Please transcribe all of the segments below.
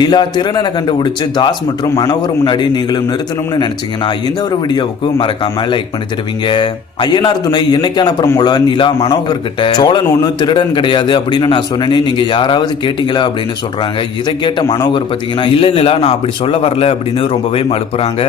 நிலா திருடனை கண்டுபிடிச்சு தாஸ் மற்றும் மனோகர் முன்னாடி நீங்களும் நிறுத்தணும்னு நினைச்சீங்கன்னா இந்த ஒரு வீடியோவுக்கு மறக்காம லைக் பண்ணி தருவீங்க. ஐயனார் துணை என்னைக்கான அப்புறம் மூலம் நிலா மனோகர் கிட்ட சோழன் ஒன்னும் திருடன் கிடையாது அப்படின்னு நான் சொன்னேனே, நீங்க யாராவது கேட்டீங்களா அப்படின்னு சொல்றாங்க. இதை கேட்ட மனோகர் பாத்தீங்கன்னா இல்ல நிலா, நான் அப்படி சொல்ல வரல அப்படின்னு ரொம்பவே மழுப்புறாங்க.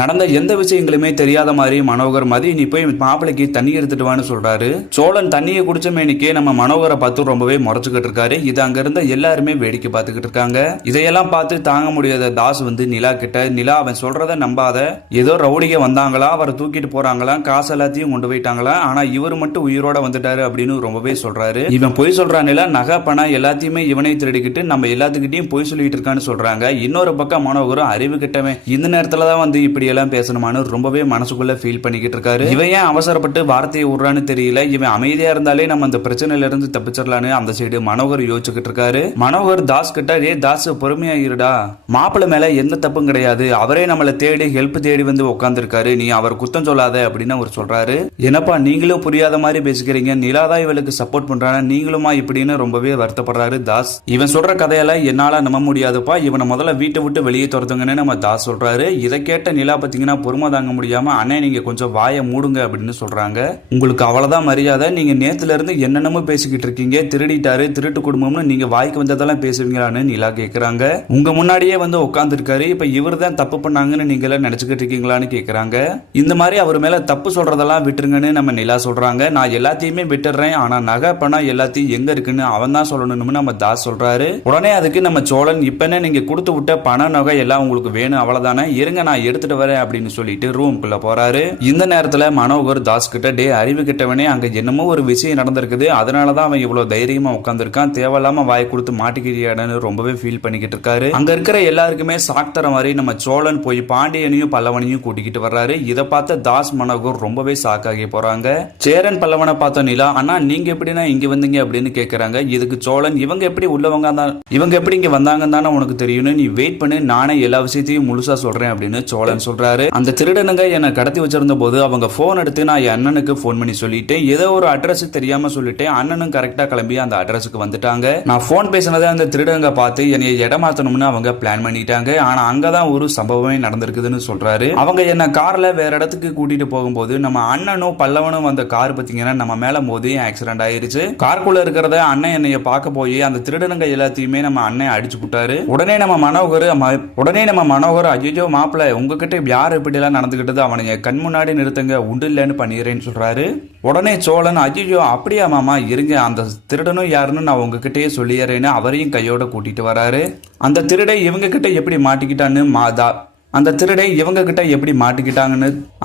நடந்த எந்த விஷயங்களுமே தெரியாத மாதிரி மனோகர் மதி நீ போய் மாப்பிளைக்கு தண்ணி எடுத்துட்டு வான்னு சொல்றாரு. சோழன் தண்ணியை குடிச்ச மேனிக்கே நம்ம மனோகரை பார்த்து ரொம்பவே முறைச்சுக்கிட்டு இருக்காரு. இது அங்க இருந்த எல்லாருமே வேடிக்கை பார்த்துக்கிட்டு இருக்காங்க. இதையெல்லாம் பார்த்து தாங்க முடியாத தாஸ் நிலா கிட்ட, நிலா அவன் சொல்றத நம்பாத, ஏதோ ரவுடிக வந்தாங்களா, அவரை தூக்கிட்டு போறாங்களா, காசு எல்லாத்தையும் கொண்டு போயிட்டாங்களா, ஆனா இவர் மட்டும் உயிரோட வந்துட்டாரு அப்படின்னு ரொம்பவே சொல்றாரு. இவன் பொய் சொல்றான் நிலா, நகை பணம் எல்லாத்தையுமே இவனை திருடிக்கிட்டு நம்ம எல்லாத்துக்கிட்டையும் பொய் சொல்லிட்டு இருக்கான்னு சொல்றாங்க. இன்னொரு பக்கம் மனோகரும் அறிவு கிட்டவன் இந்த நேரத்துலதான் இப்படி எல்லாம் பேசணுமான்னு ரொம்பவே மனசுக்குள்ள ஃபீல் பண்ணிக்கிட்டு இருக்காரு. இவன் ஏன் அவசரப்பட்டு வார்த்தையை விடுறான்னு தெரியல. இவன் அமைதியா இருந்தாலே நம்ம அந்த பிரச்சனையில இருந்து தப்பிச்சிடலான்னு அந்த சைடு மனோகர் யோசிச்சுக்கிட்டு இருக்காரு. மனோகர் தாஸ் கிட்ட, ஏ தாஸ் பொறுமையா இருடா, மாப்பிள்ளை மேல எந்த தப்பும் கிடையாது, அவரே நம்மளை தேடி ஹெல்ப் தேடி உட்கார்ந்துருக்காரு, நீ அவர் குத்தம் சொல்லாத அப்படின்னு அவர் சொல்றாரு. என்னப்பா நீங்களும் புரியாத மாதிரி பேசிக்கிறீங்க, நிலாதான் இவளுக்கு சப்போர்ட் பண்றாங்க, நீங்களுமா இப்படின்னு ரொம்பவே வருத்தப்படுறாரு தாஸ். இவன் சொல்ற கதையெல்லாம் என்னால நம்ப முடியாதுப்பா, இவனை முதல்ல வீட்டை விட்டு வெளியே துரத்துங்கன்னு நம்ம தாஸ் சொல்றாரு. இதை கேட்ட நிலா பாத்தீங்கன்னா பொறுமை தாங்க முடியாம, அண்ணே நீங்க கொஞ்சம் வாயை மூடுங்க அப்படின்னு சொல்றாங்க. உங்களுக்கு அவ்வளவுதான் மரியாதை, நீங்க நேத்துல இருந்து என்னென்னமோ பேசிக்கிட்டு இருக்கீங்க, திருடிட்டாரு திருட்டு குடும்பம்னு நீங்க வாய்க்கு வந்ததெல்லாம் பேசுவீங்களான்னு நிலா கேக்குறாங்க. உங்க முன்னாடியே உட்கார்ந்துருக்காரு, இப்ப இவர் தான் தப்பு பண்ணாங்கன்னு நீங்க எல்லாம் நினைச்சுக்கிட்டு இருக்கீங்களான்னு கேக்குறாங்க. இந்த மாதிரி அவர் மேல தப்பு சொல்றதெல்லாம் விட்டுருங்கன்னு நம்ம நிலா சொல்றாங்க. நான் எல்லாத்தையுமே விட்டுறேன், ஆனா நகை பணம் எல்லாத்தையும் எங்க இருக்குன்னு அவன் தான் சொல்லணும்னு நம்ம தாஸ் சொல்றாரு. உடனே அதுக்கு நம்ம சோழன், இப்ப நீங்க கொடுத்து விட்ட பண நகை எல்லாம் உங்களுக்கு வேணும் அவ்வளவுதானே, இருங்க நான் எடுத்துட்டு வரேன் அப்படின்னு சொல்லிட்டு ரூமுக்குள்ள போறாரு. இந்த நேரத்துல மனோகர் தாஸ் கிட்ட, டே அறிவு கிட்டவனே, அங்க என்னமோ ஒரு விஷயம் நடந்திருக்குது, அதனாலதான் அவன் இவ்வளவு தைரியமா உட்கார்ந்துருக்கான், தேவையில்லாம வாய் கொடுத்து மாட்டிக்கிறியான்னு ரொம்பவே ஃபீல் பண்ணிக்கிட்டு இருக்காரு. அங்க இருக்கிற எல்லாருக்குமே ஷாக் தர மாதிரி நம்ம சோழன் போய் பாண்டியனையும் பல்லவனையும் கூட்டிக்கிட்டு வர்றாரு. இதை பார்த்த தாஸ் மனோகர் ரொம்பவே ஷாக் ஆகி போறாங்க. சேரன் பல்லவனை பார்த்த நிலா, அண்ணா நீங்க எப்படின்னா இங்க வந்தீங்க அப்படின்னு கேக்குறாங்க. இதுக்கு சோழன், இவங்க எப்படி உள்ளவங்க தான், இவங்க எப்படி இங்க வந்தாங்கன்னு தானே உனக்கு தெரியும், நீ வெயிட் பண்ணு, நானே எல்லா விஷயத்தையும் முழுசா சொல்றேன் அப்படின்னு சோழன் சொல்றாரு. அந்த திருடனுங்க என்னை கடத்தி வச்சிருந்த போது அவங்க போன் எடுத்து நான் என் அண்ணனுக்கு போன் பண்ணி சொல்லிட்டேன், ஏதோ ஒரு அட்ரஸ் தெரியாம சொல்லிட்டேன், அண்ணனும் கரெக்டா கிளம்பி அந்த அட்ரஸுக்கு வந்துட்டாங்க. நான் போன் பேசினதை அந்த திருடங்க பார்த்து என்னை இடமாத்தணும்னு அவங்க பிளான் பண்ணிட்டாங்க. ஆனா அங்கதான் ஒரு சம்பவமே நடந்திருக்குதுன்னு சொல்றாரு. அவங்க என்ன கார்ல வேற இடத்துக்கு கூட்டிட்டு போகும்போது நம்ம அண்ணனும் பல்லவனும் வந்த கார் பாத்தீங்கன்னா நம்ம மேல மோதி ஆக்சிடென்ட் ஆயிருச்சு. காருக்குள்ள இருக்கிறத அண்ணன் என்னைய பார்க்க போய் அந்த திருடனுங்க எல்லாத்தையுமே நம்ம அண்ணன் அடிச்சு விட்டாரு. உடனே நம்ம மனோகர் ஐயோ மாப்பிள்ள உங்ககிட்ட யார் இப்படி எல்லாம் நடந்துகிட்டது, அவனை கண் முன்னாடி நிறுத்துங்க, உண்டு இல்லன்னு பண்ணிடுறேன்னு சொல்றாரு. உடனே சோழன், ஐயோ அப்படியா மாமா, இருங்க அந்த திருடனும் யாருன்னு நான் உங்ககிட்டயே சொல்லிடுறேன்னு அவரையும் கையோட கூட்டிட்டு வராரு. அந்த திருடை இவங்க கிட்ட எப்படி மாட்டிக்கிட்டான்னு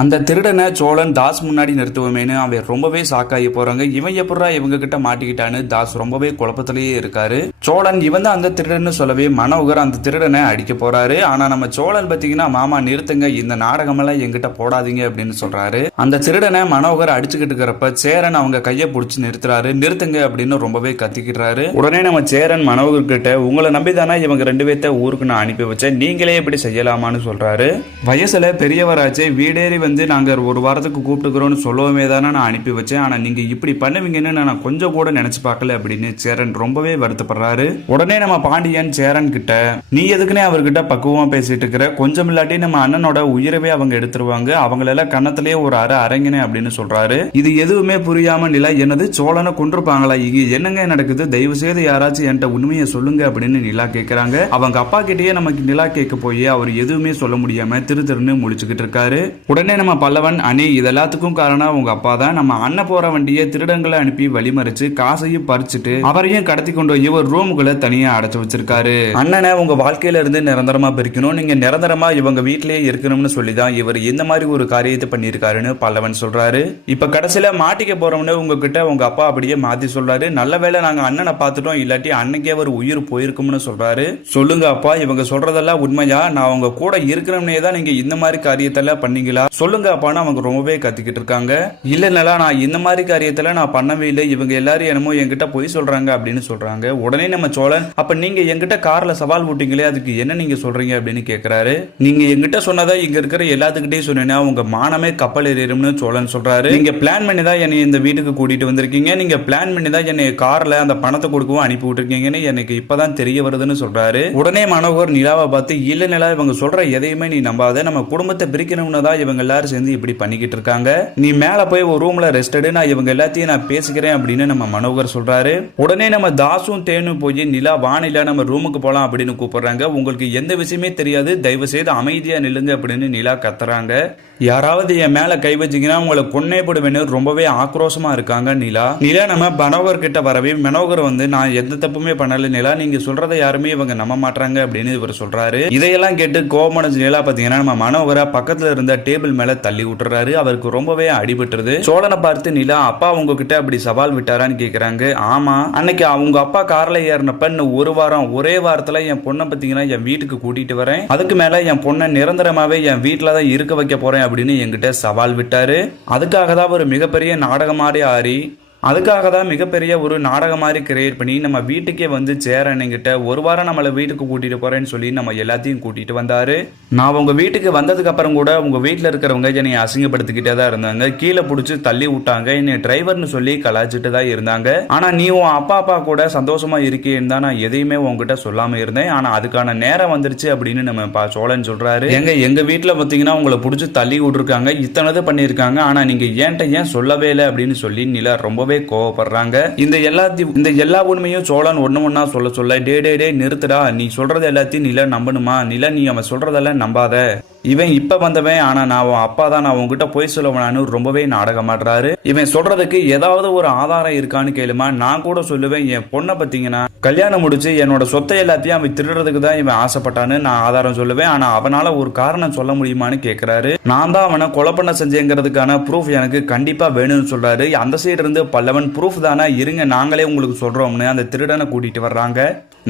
அந்த திருடனை சோழன் தாஸ் முன்னாடி நிறுத்துவோமேனு அவன் ரொம்பவே சாக்காகி போறாங்க. இவன் எப்படா இவங்க கிட்ட மாட்டிக்கிட்டான்னு தாஸ் ரொம்பவே குழப்பத்திலேயே இருக்காரு. சோழன் இவன் தான் அந்த திருடன்னு சொல்லவே மனோகர் அந்த திருடனை அடிக்க போறாரு. ஆனா நம்ம சோழன் பாத்தீங்கன்னா, மாமா நிறுத்துங்க, இந்த நாடகம் எல்லாம் எங்கிட்ட போடாதீங்க அப்படின்னு சொல்றாரு. அந்த திருடனை மனோகர் அடிச்சுக்கிட்டு இருக்கிறப்ப சேரன் அவங்க கையை பிடிச்சி நிறுத்துங்க அப்படின்னு ரொம்பவே கத்திக்கிறாரு. உடனே நம்ம சேரன் மனோகர் கிட்ட, உங்களை நம்பிதானே இவங்க ரெண்டு பேர்த்த ஊருக்கு நான் அனுப்பி வச்சேன், நீங்களே இப்படி செய்யலாமான்னு சொல்றாரு. வயசுல பெரியவராச்சே, வீடேறி நாங்க ஒரு வாரத்துக்கு கூப்பிட்டுக்கிறோம்னு சொல்லவே தானே நான் அனுப்பி வச்சேன், ஆனா நீங்க இப்படி பண்ணுவீங்கன்னு நான் கொஞ்சம் கூட நினைச்சு பார்க்கல அப்படின்னு சேரன் ரொம்பவே வருத்தப்படுறாரு. உடனே நம்ம பாண்டியன் சேரன் கிட்ட, நீ எதுக்குன்னே அவர்கிட்ட பக்குவமா பேசிட்டு இருக்கிற, கொஞ்சம் இல்லாட்டி நம்ம அண்ணனோட உயிரவே அவங்க எடுத்துருவாங்க, அவங்களெல்லாம் கண்ணத்திலேயே ஒரு அரங்கினே அப்படின்னு சொல்றாரு. இது எதுவுமே புரியாம நிலா, என்னது சோழனை கொண்டிருப்பாங்களா, இங்க என்னங்க நடக்குது, தயவு செய்து யாராச்சும் என்கிட்ட உண்மையை சொல்லுங்க அப்படின்னு நிலா கேட்கிறாங்க. அவங்க அப்பா கிட்டேயே நமக்கு நிலா கேட்க போய் அவர் எதுவுமே சொல்ல முடியாம திருன்னு முழிச்சுக்கிட்டு இருக்காரு. உடனே நம்ம பல்லவன், அணி இதெல்லாத்துக்கும் காரணம் உங்க அப்பா தான், நம்ம அண்ணன் போற வண்டியை திருடங்களை அனுப்பி வழிமறிச்சு காசையும் பறிச்சுட்டு அவரையும் கடத்தி கொண்டு இவர் ரூமுக்குள்ள தனியா அடைச்சு வச்சிருக்காரு. அண்ணனை உங்க வாழ்க்கையில இருந்து நிரந்தரமா பிரிக்கணும், நீங்க நிரந்தரமா இவங்க வீட்டிலேயே இருக்கணும்னு சொல்லிதான் இவர் இந்த மாதிரி ஒரு காரியத்தை பண்ணிருக்காருன்னு பல்லவன் சொல்றாரு. இப்ப கடைசியில மாட்டிக்க போறோம்னு உங்ககிட்ட உங்க அப்பா அப்படியே மாத்தி சொல்றாரு. நல்ல வேளை நாங்க அண்ணனை பார்த்துட்டோம், இல்லாட்டி அன்னைக்கே அவர் உயிர் போயிருக்கும்னு சொல்றாரு. சொல்லுங்க அப்பா, இவங்க சொல்றதெல்லாம் உண்மையா, நான் உங்க கூட இருக்கணும்னே தான் நீங்க இந்த மாதிரி காரியத்தெல்லாம் பண்ணீங்களா சொல்லுங்க அப்பான்னு அவங்க ரொம்பவே கத்திக்கிட்டு இருக்காங்க. இல்ல நிலா, நான் இந்த மாதிரி காரியத்துல நான் பண்ணவே இல்லை, இவங்க எல்லாரும் என்னமோ என்கிட்ட பொய் சொல்றாங்க அப்படின்னு சொல்றாங்க. உடனே நம்ம சோழன், அப்ப நீங்க என்கிட்ட கார்ல சவால் விட்டீங்களே அதுக்கு என்ன நீங்க சொல்றீங்க அப்படின்னு கேக்குறாரு. நீங்க என்கிட்ட சொன்னதா இங்க இருக்கிற எல்லாத்துக்கிட்டையும் சொன்னீங்கன்னா உங்க மானமே கப்பல் ஏறிடும்னு சோழன் சொல்றாரு. நீங்க பிளான் பண்ணி தான் என்னை இந்த வீட்டுக்கு கூட்டிட்டு வந்திருக்கீங்க, நீங்க பிளான் பண்ணி தான் என்னை கார்ல அந்த பணத்தை கொடுக்கவும் அனுப்பி விட்டுருக்கீங்கன்னு எனக்கு இப்பதான் தெரிய வருதுன்னு சொல்றாரு. உடனே மனோகர் நிலாவை பார்த்து, இல்ல நிலா, இவங்க சொல்ற எதையுமே நீ நம்பாத, நம்ம குடும்பத்தை பிரிக்கணும்னு தான் இவங்க எல்லாரும் சேர்ந்து இப்படி பண்ணிக்கிட்டு இருக்காங்க, நீ மேல போய் ஒரு ரூம்ல ரெஸ்ட் எடு, நான் இவங்க எல்லாத்தையும் நான் பேசிக்கிறேன் அப்படின்னு நம்ம மனோகர் சொல்றாரு. உடனே நம்ம தாசும் தேனும் போய் நிலா வானில நம்ம ரூமுக்கு போலாம் அப்படின்னு கூப்பிடுறாங்க. உங்களுக்கு எந்த விஷயமே தெரியாது, தயவு செய்து அமைதியா நில்லுங்க அப்படின்னு நிலா கத்துறாங்க. யாராவது என் மேல கை வச்சீங்கன்னா உங்களை கொன்னே போடுவேன்னு ரொம்பவே ஆக்ரோஷமா இருக்காங்க நிலா. நம்ம மனோகர் கிட்ட வரவே மனோகர் வந்து, நான் எந்த தப்புமே பண்ணல நிலா, நீங்க சொல்றதை யாருமே இவங்க நம்ப மாட்டாங்க அப்படின்னு இவர் சொல்றாரு. இதையெல்லாம் கேட்டு கோமனஸ் நிலா பாத்தீங்கன்னா நம்ம மனோகரை பக்கத்துல இருந்த டேபிள் மேல தள்ளி விட்டுறாரு. அவருக்கு ரொம்பவே அடிபட்டுருது. சோழனை பார்த்து நிலா, அப்பா உங்ககிட்ட அப்படி சவால் விட்டாரான்னு கேக்குறாங்க. ஆமா, அன்னைக்கு அவங்க அப்பா கார்ல ஏறினப்ப இன்னும் ஒரே வாரத்துல என் பொண்ணை பாத்தீங்கன்னா என் வீட்டுக்கு கூட்டிட்டு வரேன், அதுக்கு மேல என் பொண்ணை நிரந்தரமாவே என் வீட்டுல தான் இருக்க வைக்க போறேன் அப்படின்னு என்கிட்ட சவால் விட்டாரு. அதுக்காக தான் ஒரு மிகப்பெரிய நாடகமாரி ஆறி அதுக்காக தான் மிகப்பெரிய ஒரு நாடகம் மாதிரி கிரியேட் பண்ணி நம்ம வீட்டுக்கே வந்து சேரன்கிட்ட ஒரு வாரம் நம்மளை வீட்டுக்கு கூட்டிட்டு போறேன்னு சொல்லி நம்ம எல்லாத்தையும் கூட்டிட்டு வந்தாரு. நான் உங்க வீட்டுக்கு வந்ததுக்கு அப்புறம் கூட உங்க வீட்டில் இருக்கிறவங்க என்னை அசிங்கப்படுத்திக்கிட்டே தான் இருந்தாங்க, கீழே பிடிச்சி தள்ளி விட்டாங்க, என்னை டிரைவர்னு சொல்லி கலாச்சிட்டு தான் இருந்தாங்க. ஆனா நீ உன் அப்பா கூட சந்தோஷமா இருக்கேன்னு தான் நான் எதையுமே உங்ககிட்ட சொல்லாம இருந்தேன், ஆனா அதுக்கான நேரம் வந்துருச்சு அப்படின்னு நம்ம சோழன் சொல்றாரு. எங்க வீட்டுல பாத்தீங்கன்னா உங்களை பிடிச்சி தள்ளி விட்டுருக்காங்க, இத்தனது பண்ணிருக்காங்க, ஆனா நீங்க ஏன் சொல்லவே இல்லை அப்படின்னு சொல்லி நிலா ரொம்ப கோவப்படுறாங்க. இந்த எல்லா உண்மையும் சோழன் ஒண்ணா சொல்ல டே நிறுத்துடா, நீ சொல்றது எல்லாத்தையும் நிலா நம்பணுமா, நிலா நீ அவன் சொல்றதெல்லாம் நம்பாத, இவன் இப்ப வந்தவன், ஆனா நான் அவன் அப்பா தான், நான் உங்ககிட்ட போய் சொல்லுவேன்னு ரொம்பவே நாடகம் ஆடுறாரு. இவன் சொல்றதுக்கு ஏதாவது ஒரு ஆதாரம் இருக்கான்னு கேளுமா, நான் கூட சொல்லுவேன், என் பொண்ணை பத்தீங்கன்னா கல்யாணம் முடிச்சு என்னோட சொத்தை எல்லாத்தையும் அவன் திருடுறதுக்கு தான் இவன் ஆசைப்பட்டான்னு நான் ஆதாரம் சொல்லுவேன், ஆனா அவனால ஒரு காரணம் சொல்ல முடியுமான்னு கேட்கிறாரு. நான் தான் அவனை கொலை பண்ண செஞ்சேங்கிறதுக்கான ப்ரூஃப் எனக்கு கண்டிப்பா வேணும்னு சொல்றாரு. அந்த சைடு இருந்து பல்லவன், ப்ரூஃப் தானே, இருங்க நாங்களே உங்களுக்கு சொல்றோம்னு அந்த திருடனை கூட்டிட்டு வர்றாங்க.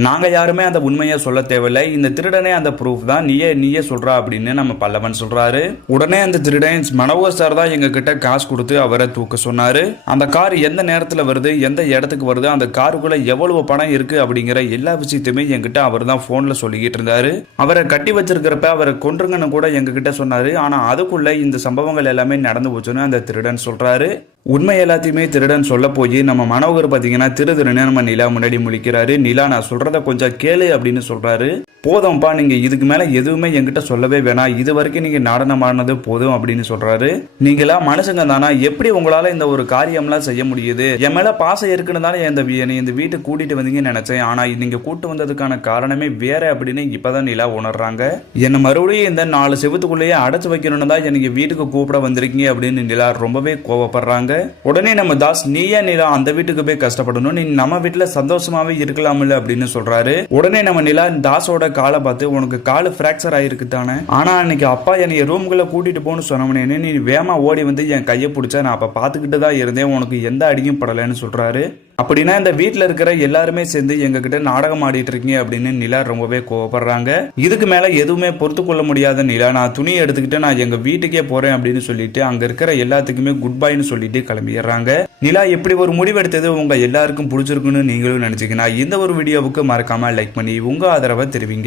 நாங்க யாருமே அந்த உண்மையை சொல்ல தேவையில்லை, இந்த திருடனே அந்த ப்ரூஃப் தான், நீயே சொல்றா அப்படின்னு நம்ம பல்லவன் சொல்றாரு. உடனே அந்த திருடன், மனோகர் சார் தான் எங்க கிட்ட காசு கொடுத்து அவரை தூக்க சொன்னாரு, அந்த கார் எந்த நேரத்துல வருது, எந்த இடத்துக்கு வருது, அந்த காருக்குள்ள எவ்வளவு பணம் இருக்கு அப்படிங்கிற எல்லா விஷயத்தையுமே என்கிட்ட அவர் தான் போன்ல சொல்லிக்கிட்டு இருந்தாரு. அவரை கட்டி வச்சிருக்கிறப்ப அவரை கொன்றுங்கன்னு கூட எங்க கிட்ட சொன்னாரு, ஆனா அதுக்குள்ள இந்த சம்பவங்கள் எல்லாமே நடந்து போச்சுன்னு அந்த திருடன் சொல்றாரு. உண்மை எல்லாத்தையுமே திருடன் சொல்ல போய் நம்ம மனோகர் பாத்தீங்கன்னா திருன்னு நம்ம நிலா முன்னாடி முழிக்கிறாரு. நிலா, நான் சொல்றத கொஞ்சம் கேளு அப்படின்னு சொல்றாரு. போதும்பா, நீங்க இதுக்கு மேல எதுவுமே என்கிட்ட சொல்லவே வேணாம், இது வரைக்கும் நீங்க நாடகம் ஆடினது போதும் அப்படின்னு சொல்றாரு. நீங்களா மனுஷங்க தானா, எப்படி உங்களால இந்த ஒரு காரியம்லாம் செய்ய முடியுது, என் மேல பாசம் இருக்குன்னு தானே இந்த வீட்டுக்கு கூட்டிட்டு வந்தீங்கன்னு நினைச்சேன், ஆனா நீங்க கூட்டு வந்ததுக்கான காரணமே வேற அப்படின்னு இப்பதான் நிலா உணர்றாங்க. என்ன மறுபடியும் இந்த 4 செவத்துக்குள்ளேயே அடைச்சு வைக்கணும்னு தான் எனக்கு வீட்டுக்கு கூப்பிட வந்திருக்கீங்க அப்படின்னு நிலா ரொம்பவே கோவப்படுறாங்க. உடனே நம்ம தாஸ், நீயா நிலா அந்த வீட்டுக்கு போய் கஷ்டப்படணும், நீ நம்ம வீட்டுல சந்தோஷமாவே இருக்கலாம்ல அப்படின்னு சொல்றாரு. உடனே நம்ம நிலா தாஸோட காலை பார்த்து, உனக்கு காலு பிராக்சர் ஆயிருக்கு தானே, ஆனா அன்னைக்கு அப்பா என்னை ரூம்குள்ள கூட்டிட்டு போன்னு சொன்னவனே நீ வேமா ஓடி வந்து என் கையை பிடிச்சா நான் அப்ப பாத்துக்கிட்டு தான் இருந்தேன், உனக்கு எந்த அடியும் படலைன்னு சொல்றாரு. அப்படின்னா இந்த வீட்டுல இருக்கிற எல்லாருமே சேர்ந்து எங்க கிட்ட நாடகம் ஆடிட்டு இருக்கீங்க அப்படின்னு நிலா ரொம்பவே கோவப்படுறாங்க. இதுக்கு மேல எதுவுமே பொறுத்து கொள்ள முடியாத நிலா, நான் துணியை எடுத்துக்கிட்டு நான் எங்க வீட்டுக்கே போறேன் அப்படின்னு சொல்லிட்டு அங்க இருக்கிற எல்லாத்துக்குமே குட் பைன்னு சொல்லிட்டு கிளம்பிடுறாங்க. நிலா எப்படி ஒரு முடிவெடுத்தது உங்க எல்லாருக்கும் பிடிச்சிருக்குன்னு நீங்களும் நினைச்சீங்கன்னா இந்த ஒரு வீடியோவுக்கு மறக்காம லைக் பண்ணி உங்க ஆதரவை தெரிவிங்க.